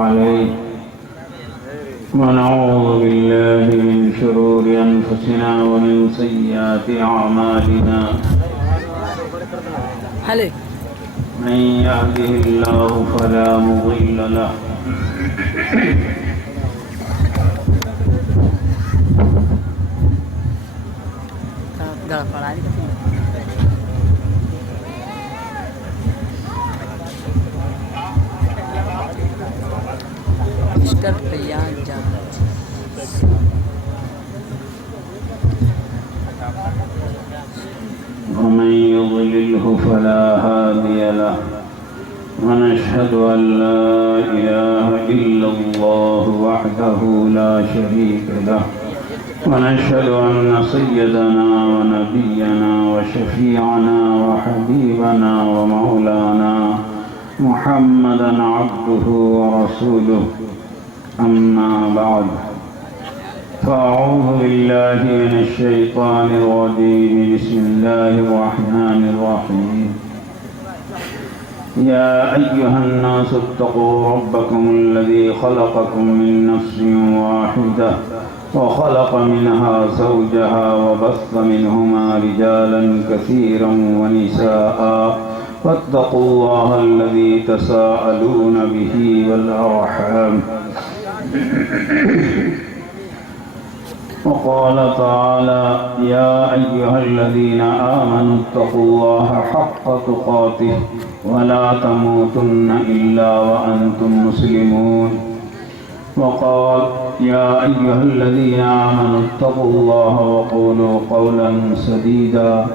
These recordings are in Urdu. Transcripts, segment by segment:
عليه ونعوذ بالله من شرور أنفسنا ومن سيئات أعمالنا من يهده الله فلا مضل له ومن يضلله فلا هادي له ونشهد أن لا إله إلا الله وحده لا شريك له ونشهد أن سيدنا ونبينا وشفيعنا وحبيبنا ومولانا محمدا عبده ورسوله أما بعد فأعوذ بالله من الشيطان الرجيم بسم الله الرحمن الرحيم يا أيها الناس اتقوا ربكم الذي خلقكم من نفس واحدة وخلق منها زوجها وبث منهما رجالا كثيرا ونساء واتقوا الله الذي تساءلون به والأرحام وقال تعالى يا أيها الذين آمنوا اتقوا الله حق تقاته ولا تموتن إلا وأنتم مسلمون وقال يا أيها الذين آمنوا اتقوا الله وقولوا قولا سديدا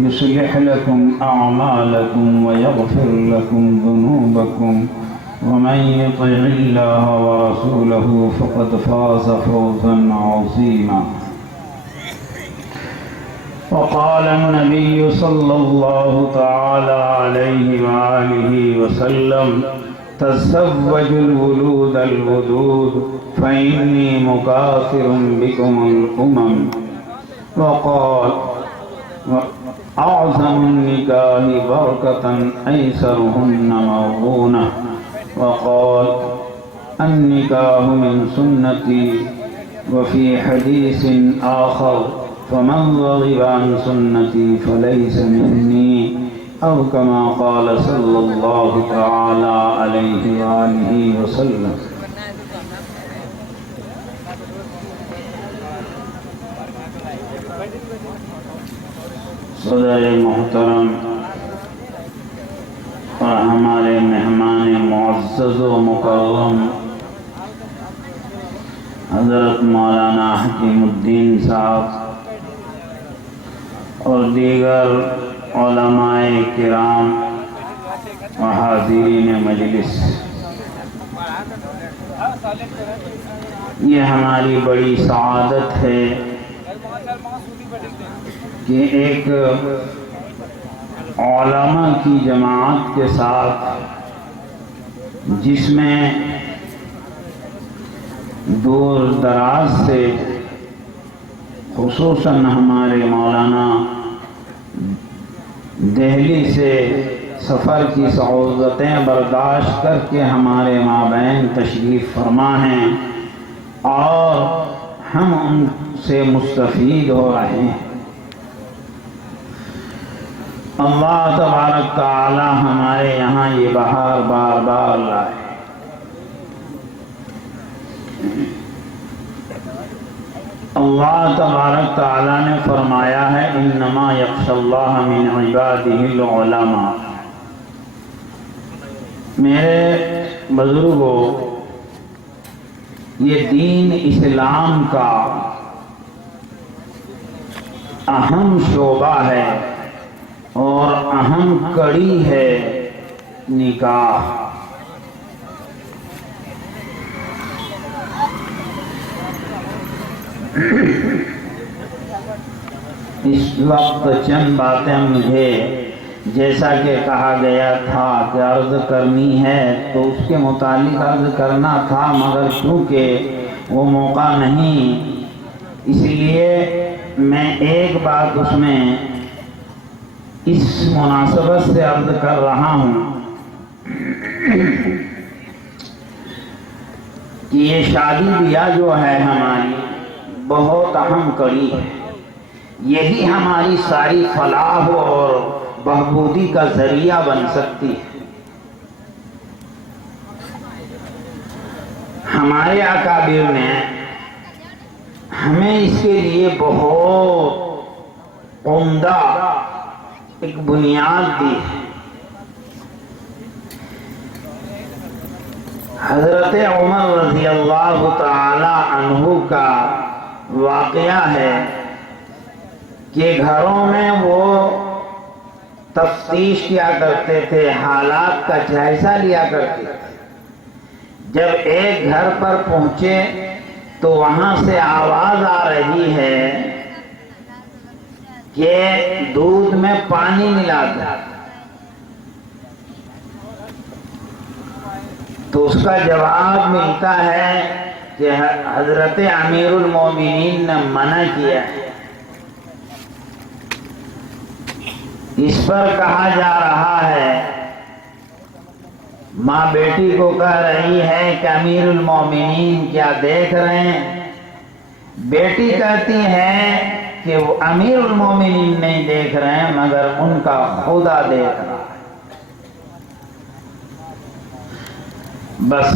يصلح لكم أعمالكم ويغفر لكم ذنوبكم ومن يطع الله ورسوله فقد فاز فوزا عظيما وقال النبي صلى الله تعالى عليه وآله وسلم تزوجوا الولود الودود فإني مكاثر بكم الأمم وقال أعظم النكاح بركة أيسرهن موضونة وقال النكاح من سنتي وفي حديث آخر فمن رغب عن سنتي فليس مني أو كما قال صلى الله تعالى عليه وآله وسلم صدر محترم اور ہمارے مہمان معزز و مکرم حضرت مولانا حکیم الدین صاحب اور دیگر علماء کرام و حاضرین مجلس، یہ ہماری بڑی سعادت ہے کہ ایک علماء کی جماعت کے ساتھ، جس میں دور دراز سے خصوصاً ہمارے مولانا دہلی سے سفر کی صعوبتیں برداشت کر کے ہمارے مابین تشریف فرما ہیں اور ہم ان سے مستفید ہو رہے ہیں۔ اللہ تبارک تعالی ہمارے یہاں یہ بہار بار بار لائے۔ اللہ تبارک تعالی نے فرمایا ہے انما یخشی اللہ من عبادہ العلماء۔ میرے بزرگوں، یہ دین اسلام کا اہم شعبہ ہے اور اہم کڑی ہے نکاح۔ اس وقت چند باتیں مجھے جیسا کہ کہا گیا تھا کہ عرض کرنی ہے تو اس کے متعلق عرض کرنا تھا، مگر چونکہ وہ موقع نہیں، اس لیے میں ایک بات اس میں اس مناسبت سے عرض کر رہا ہوں کہ یہ شادی بیاہ جو ہے ہماری بہت اہم کڑی ہے، یہی ہماری ساری فلاح اور بہبودی کا ذریعہ بن سکتی ہے۔ ہمارے اکابر نے ہمیں اس کے لیے بہت عمدہ ایک بنیاد دی ہے۔ حضرت عمر رضی اللہ تعالی عنہ کا واقعہ ہے کہ گھروں میں وہ تفتیش کیا کرتے تھے، حالات کا جائزہ لیا کرتے تھے۔ جب ایک گھر پر پہنچے تو وہاں سے آواز آ رہی ہے کہ دودھ میں پانی ملا دو، تو اس کا جواب ملتا ہے کہ حضرت امیر المومنین نے منع کیا ہے۔ اس پر کہا جا رہا ہے، ماں بیٹی کو کہہ رہی ہے کہ امیر المومنین کیا دیکھ رہے ہیں؟ بیٹی کہتی ہے کہ وہ امیر المومنین نہیں دیکھ رہے ہیں مگر ان کا خدا دیکھ رہا ہے۔ بس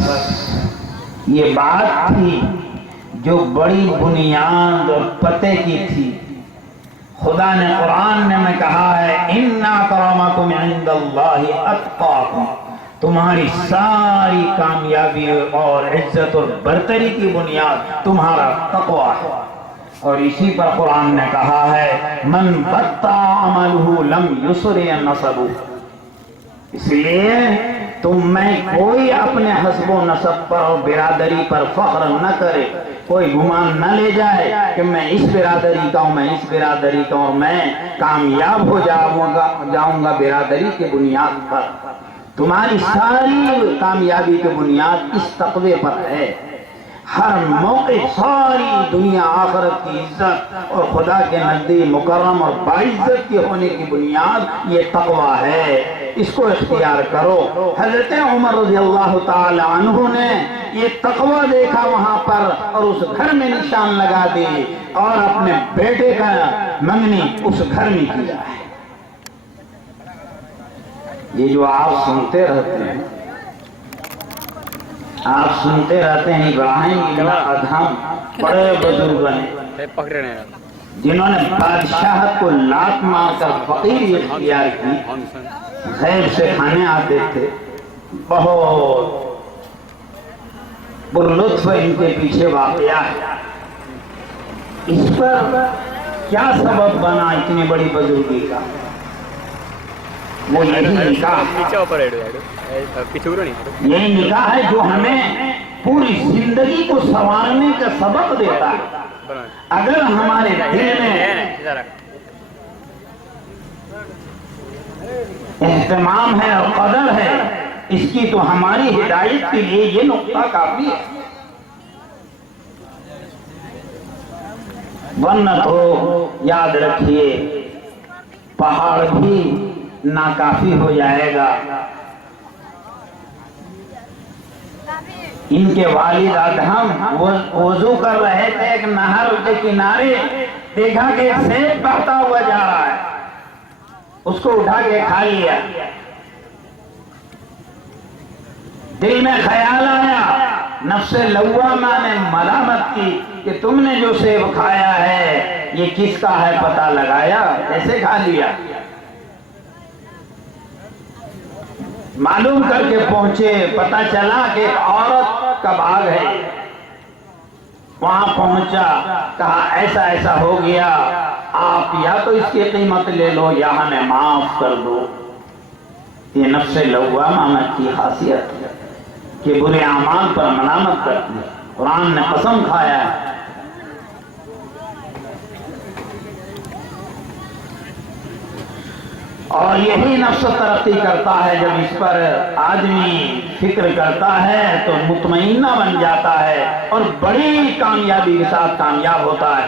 یہ بات تھی جو بڑی بنیاد اور پتے کی تھی۔ خدا نے قرآن میں کہا ہے اِنَّ أَكْرَمَكُمْ عِندَ اللَّهِ أَتْقَاكُمْ، تمہاری ساری کامیابی اور عزت اور برتری کی بنیاد تمہارا تقوی ہے۔ اور اسی پر قرآن نے کہا ہے من بطأ عملہ لم یسرع نسبہ، اس لیے تم میں کوئی اپنے حسب و نسب پر اور برادری پر فخر نہ کرے، کوئی گمان نہ لے جائے کہ میں اس برادری کا ہوں، میں اس برادری کا ہوں، میں کامیاب ہو جاؤں گا برادری کی بنیاد پر۔ تمہاری ساری کامیابی کی بنیاد اس تقوی پر ہے۔ ہر موقع ساری دنیا آخرت کی عزت اور خدا کے نزدیک مکرم اور باعزت کی ہونے کی بنیاد یہ تقوی ہے، اس کو اختیار کرو۔ حضرت عمر رضی اللہ تعالی عنہ نے یہ تقوی دیکھا وہاں پر اور اس گھر میں نشان لگا دی اور اپنے بیٹے کا منگنی اس گھر میں کیا ہے۔ یہ جو آپ سنتے رہتے ہیں، آپ سنتے رہتے ہیں ابراہیم ابن ادہم بڑے بزرگ ہیں جنہوں نے بادشاہت کو لات مار کر فقیر اختیار کی، غیب سے کھانے آتے تھے، بہت پرلطف ان کے پیچھے واقعہ ہے۔ اس پر کیا سبب بنا اتنی بڑی بزرگی کا؟ وہ یہی نکاح ہے جو ہمیں پوری زندگی کو سنوارنے کا سبب دیتا ہے۔ اگر ہمارے دل میں اہتمام ہے اور قدر ہے اس کی تو ہماری ہدایت کے لیے یہ نقطہ کافی ہے، ورنہ تو یاد رکھیے پہاڑ بھی ناکافی ہو جائے گا۔ ان کے والد ادہم وضو کر رہے تھے، ایک نہر کے کنارے دیکھا کہ ایک سیب بہتا ہوا جا رہا ہے، اس کو اٹھا کے کھا لیا۔ دل میں خیال آیا، نفس لوامہ نے ملامت کی کہ تم نے جو سیب کھایا ہے یہ کس کا ہے پتہ لگایا؟ ایسے کھا لیا؟ معلوم کر کے پہنچے، پتہ چلا کہ ایک عورت کا باغ ہے۔ وہاں پہنچا، کہا ایسا ایسا ہو گیا، آپ یا تو اس کی قیمت لے لو یا ہمیں معاف کر دو۔ یہ نفس لوامہ کی خاصیت ہے کہ برے اعمال پر ملامت کرتی ہے۔ قرآن نے قسم کھایا ہے اور یہی نفس ترقی کرتا ہے جب اس پر آدمی فکر کرتا ہے تو مطمئنہ بن جاتا ہے اور بڑی کامیابی کے ساتھ کامیاب ہوتا ہے۔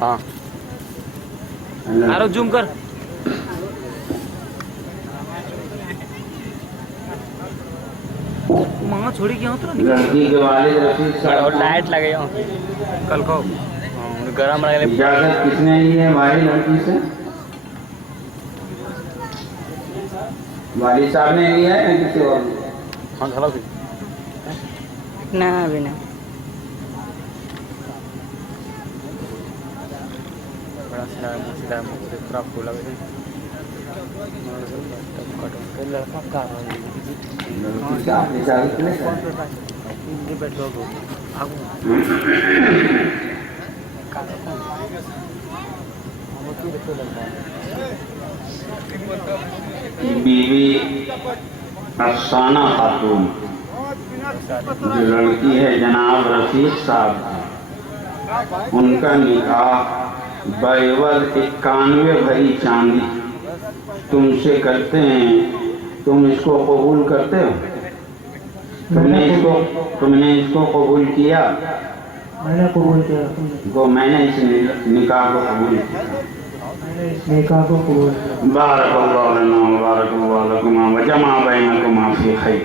ہاں آرو زوم کر ماں چھوڑی کیا ہوتا لڑکی کے والد رفیق صاحب اور لائٹ لگے کل کو گرم لگے اجازت کس نے لی ہے ہماری لڑکی سے؟ والد صاحب نے لیا ہے یا کسی اور نے؟ ہاں کھلا سی نہ ابھی نہ بڑا سیدھا پورا پھول لگے لڑکا کا لڑکی سے آپ اجازت لے سکتے بیوی افسانہ خاتون جو لڑکی ہے جناب رفیق صاحب ان کا نکاح بعوض 91 بھری چاندی تم سے کرتے ہیں، تم اس کو قبول کرتے ہو؟ تم نے اس کو قبول کیا؟ میں نے قبول کیا میں نے اس نکاح کو قبول کیا۔ نکاح کو قبول کیا۔ بارک اللہ لنا و بارک اللہ لکما و جمع بینکما فی خیر۔